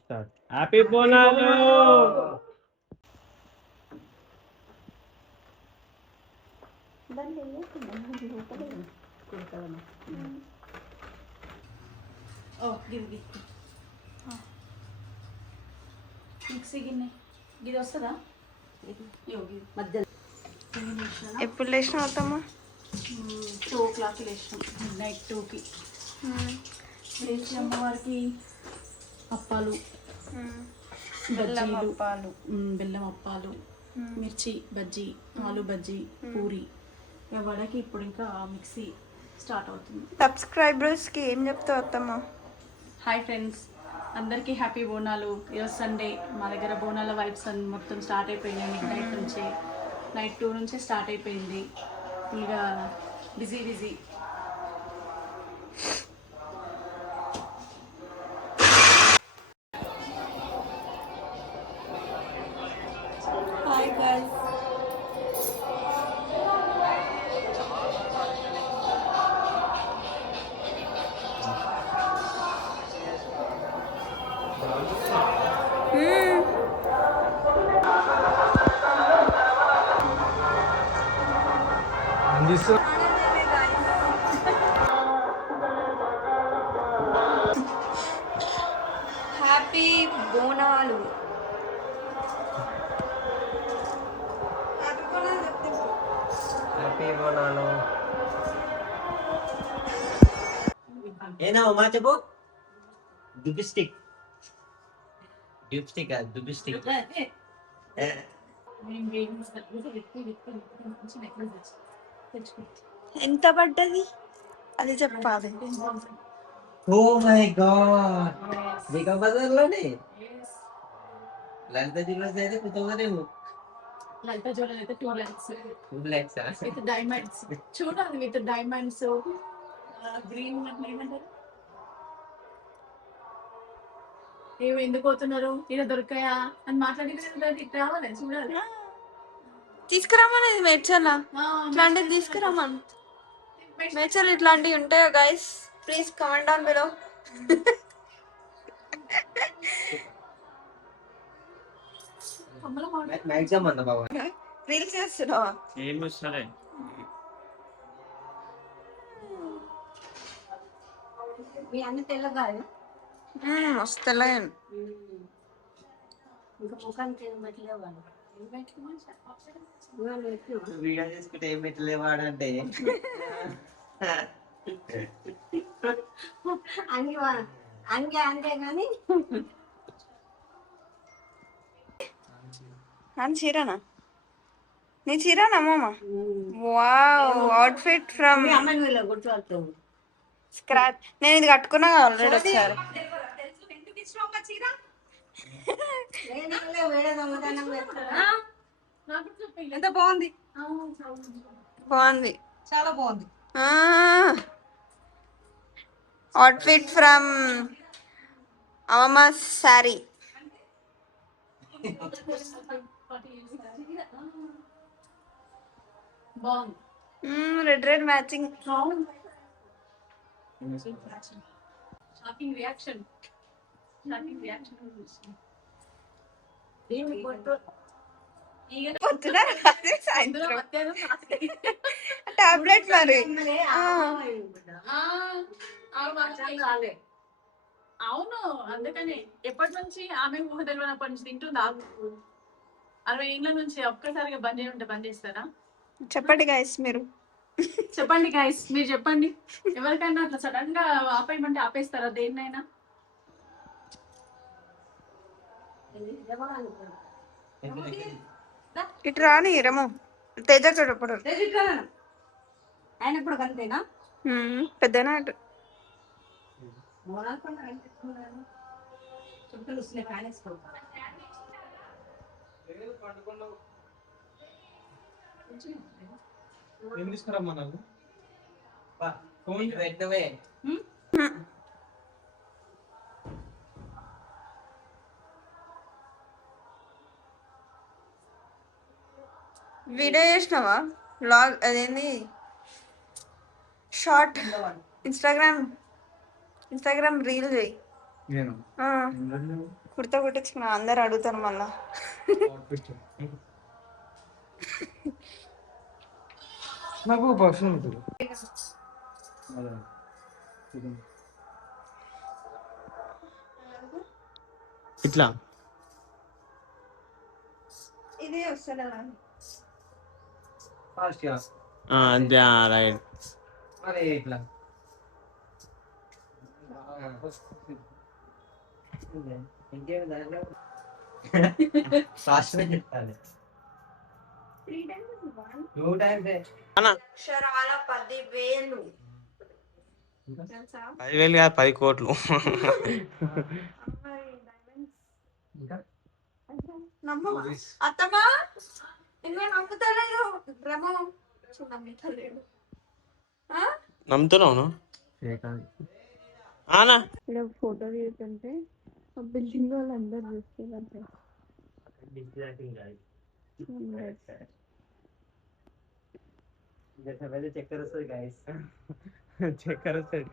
Start. Happy Bonalu. Mixie గిన్నె గిది వస్తుందా మధ్య ఎప్పుడు లేచినా అవుతామా? 2 o'clock లేచినాం, నైట్ 2కి లేచి అమ్మవారికి అప్పాలు, బెల్లం బజ్జీలు, అప్పాలు, బెల్లం అప్పాలు, మిర్చి బజ్జీ, ఆలు బజ్జీ, పూరి. ఇక వడకి ఇప్పుడు ఇంకా మిక్సీ స్టార్ట్ అవుతుంది. సబ్స్క్రైబర్స్కి ఏం చెప్తావు అత్తమ్మ? హాయ్ ఫ్రెండ్స్, అందరికీ హ్యాపీ బోనాలు. ఈరోజు సండే, మా దగ్గర బోనాల వైబ్స్ మొత్తం స్టార్ట్ అయిపోయింది. నైట్ నుంచే, నైట్ 2 నుంచే స్టార్ట్ అయిపోయింది. ఫుల్గా busy. Hi guys. Happy Bonalu. Happy Bonalu. ఏనా మా చెప్పు. డుబిస్టిక్ కాదు, డుబిస్టిక్. ఎంత పడ్డది అది చెప్పాలి. ఓ మై గాడ్, బిగా బజార్ లోనే లలిత జ్యువెలర్స్ అయితే కుతూహలేము. లలిత జ్యువెలరీ అయితే 2 lakhs 2 lakhs విత్ డైమండ్స్. చూడాలి, విత్ డైమండ్స్, గ్రీన్ ఏమంటారు, ఏమి ఎందుకు పోతున్నారు ఇలా దొరికాయా అని మాట్లాడి రావాలి. చూడాలి, తీసుకురామనేది మేడ్చల్, ఇట్లాంటివి తీసుకురామను. మేడ్చల్ ఇట్లాంటివి ఉంటాయా guys? Please comment down below. Maximum అంత బాబా రీల్స్ చేస్తున్నావా? ఏం వస్తలే. మీ అన్ని తెల్లగా వస్తలే. ఇంకా ముఖానికి ఏం పెట్టలేవాడు. వీడియో చేసుకుంటే ఏం పెట్టలేవాడంటే అంగే కానీ అని చీరనా? నీ చీరనా మామ? Wow, outfit from scratch. నేను ఇది కట్టుకున్నా ఆల్రెడీ ఒకసారి. ఎంత బాగుంది, బాగుంది, చాలా బాగుంది. Outfit from Avama sari. Red matching. Shocking reaction. పొద్దున రాత్రి సాయంత్రం టాబ్లెట్ మరి. అవును, అందుకని ఎప్పటి నుంచి ఆమె ఊహ తెలియనప్పటి నుంచి తింటుందా? 60 ఏళ్ళ నుంచి ఒక్కసారిగా బంద్ చేయమంటే బంద్ చేస్తారా? చెప్పండి గైస్ మీరు. చెప్పండి గైస్, మీరు చెప్పండి. ఎవరికైనా అట్లా సడన్ గా ఆపేయమంటే ఆపేస్తారా దేన్నైనా? ఇటు రాని రము, తేజ చూడప్పుడు ఆయన ఇప్పుడు అంతేనా? పెద్దనా అటు ఏం తీసుకురమ్మా నాకు ఫోన్ పెట్టవే. వీడియో చేసినావా? బ్లాగ్ అదేంది, షార్ట్ ఇన్స్టాగ్రామ్ రీల్ చేయి. నేను కుర్తా కుట్టించుకున్నా, అందరు అడుగుతారు మళ్ళా. నాకు పర్సనల్ ఉంటుంది. ఇట్లా ఇదే వస్తుందా ఫాస్ట్ అంతే రైట్. మరి ఇట్లా ఇంకేమి దాంట్లో ఫాస్ట్ చెప్తాను. 2 times అక్షరాల 10,000 తెలుసా? 10,000 కాదు 10 కోట్లు. నమ్మవా? అత్తమ్మా ఇంకా నమ్ముతలేదు. బ్రహ్మ నమ్ముతలేడు. నమ్ముతున్నావు ఆనా? ఇక్కడ ఫోటో తీస్తుంటే ఆ బిల్డింగ్ వాళ్ళు అందరు చూస్తున్నారు. చక్కెర వస్తుంది గాయస్. చక్కెర వస్తుంది.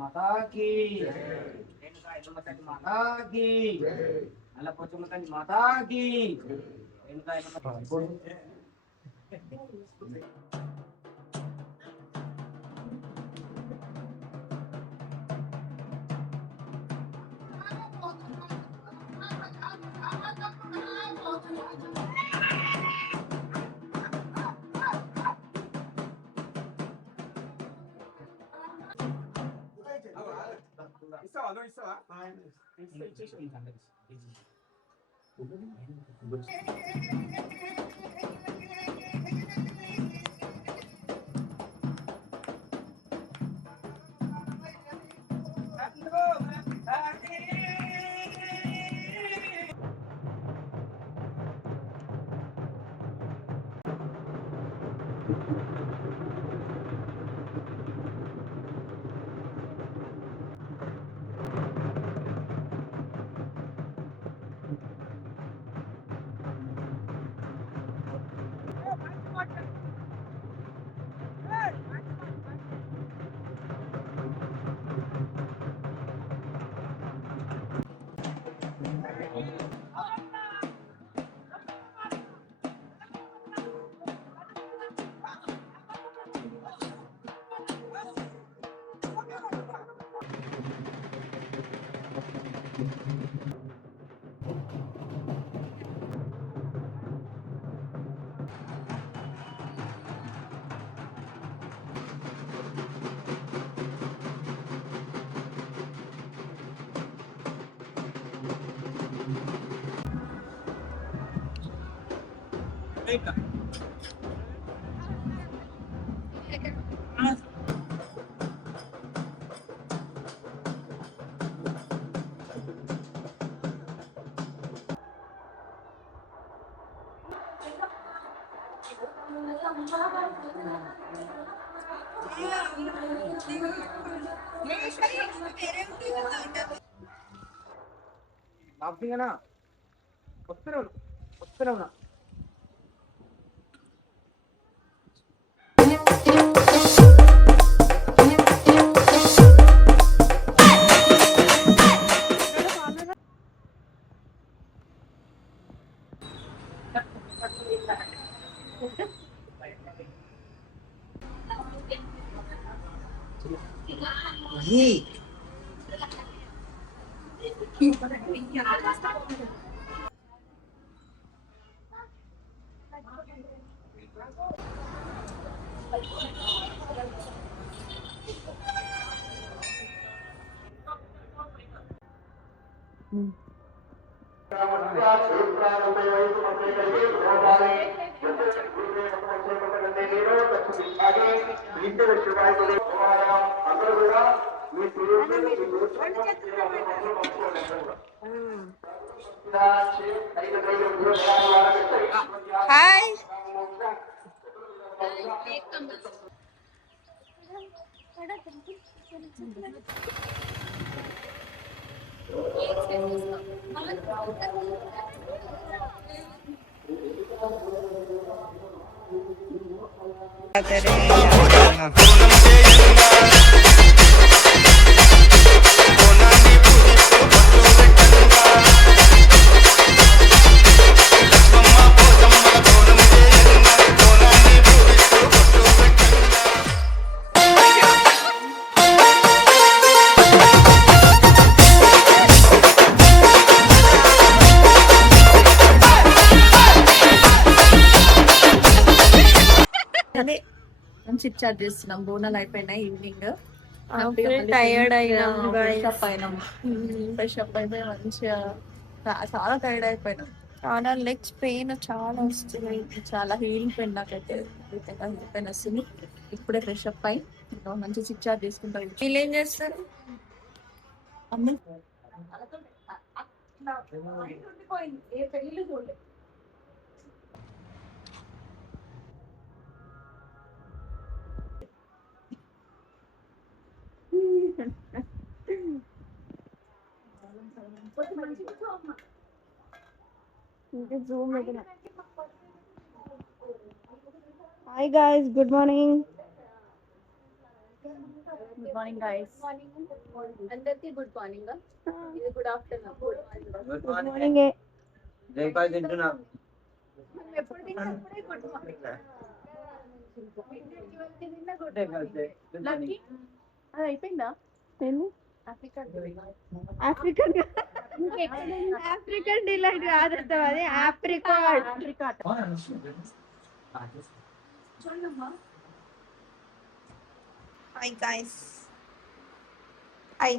మాతాకి మాతాకి అలా పోచమ్మకి మాతాకి. వస్తున్నా. హాయ్. అదే చిట్ చాట్ చేస్తున్నాం. బోనాలు అయిపోయినాయి ఈవినింగ్. టైర్డ్ అయినాం ఫ్రెష్ అప్ అయినాం. ఫ్రెష్ అప్ అయిపోయి మంచిగా చాలా టైర్డ్ అయిపోయినాం. చాలా లెగ్స్ పెయిన్ చాలా వస్తున్నాయి. చాలా హీలింగ్ పెయిన్ నాకైతే హీలింగ్ పెయిన్ వస్తుంది. ఇప్పుడే ఫ్రెష్ అప్ అయి మంచి చిట్ చాట్ చేసుకుంటాం. వీళ్ళు ఏం చేస్తారు? ఏ పెళ్ళిళ్ళు చూడలేదు. Hi guys, good morning. Good morning guys. అందరికి గుడ్ మార్నింగ్. ఇది good afternoon. Good morning. Morning. Breakfast తింటున్నా. ఎప్పుడు తిన్నప్పుడే గుడ్ మార్నింగ్. అది అయిపోయిందా? ఆఫ్రికన్ డిలైట్ కాదు అది, ఆప్రికాట్. Hi guys. హాయ్.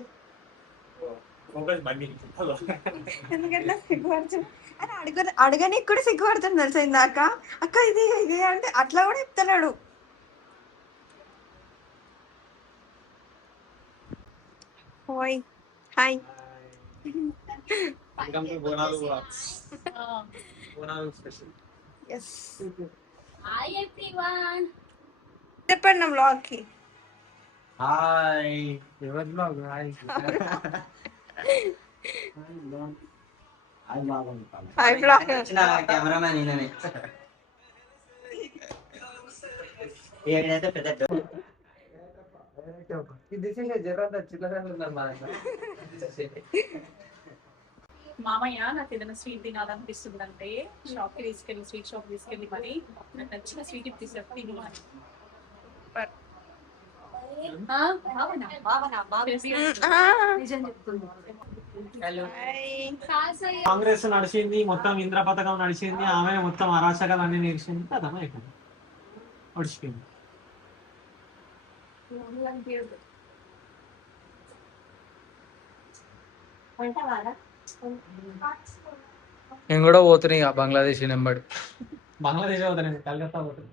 ఎందుకంటే సిగ్గుపడుతుంది అని అడగని కూడా సిగ్గుపడుతుంది తెలుసా ఇందాక. అక్క ఇది ఇది అంటే అట్లా కూడా చెప్తున్నాడు. Hi. Hi. Yes. Hi everyone. చెప్పండి నా బ్లాగ్ కి. హాయ్. ఎవరి blog? Hi. Hi blog. Cameraman ఈయననే. ఏడైతే పెద్ద మామయ్య నాకు ఏదైనా స్వీట్ తినాలనిపిస్తుందంటే షాప్కి తీసుకెళ్ళి స్వీట్ షాప్ తీసుకెళ్ళి మరి నాకు నచ్చిన స్వీట్ తీసుకెళ్ళి తినమని. కాంగ్రెస్ నడిచింది మొత్తం, ఇంద్ర పథకం నడిచింది, ఆమె మొత్తం అరాచకాలు అన్ని నేర్చింది కదా, అయిపోయింది, ఒడిచిపోయింది. నేను కూడా పోతున్నాయి ఇక బంగ్లాదేశ్ నెంబడి. బంగ్లాదేశ్ పోతాను, కలకత్తా పోతాను.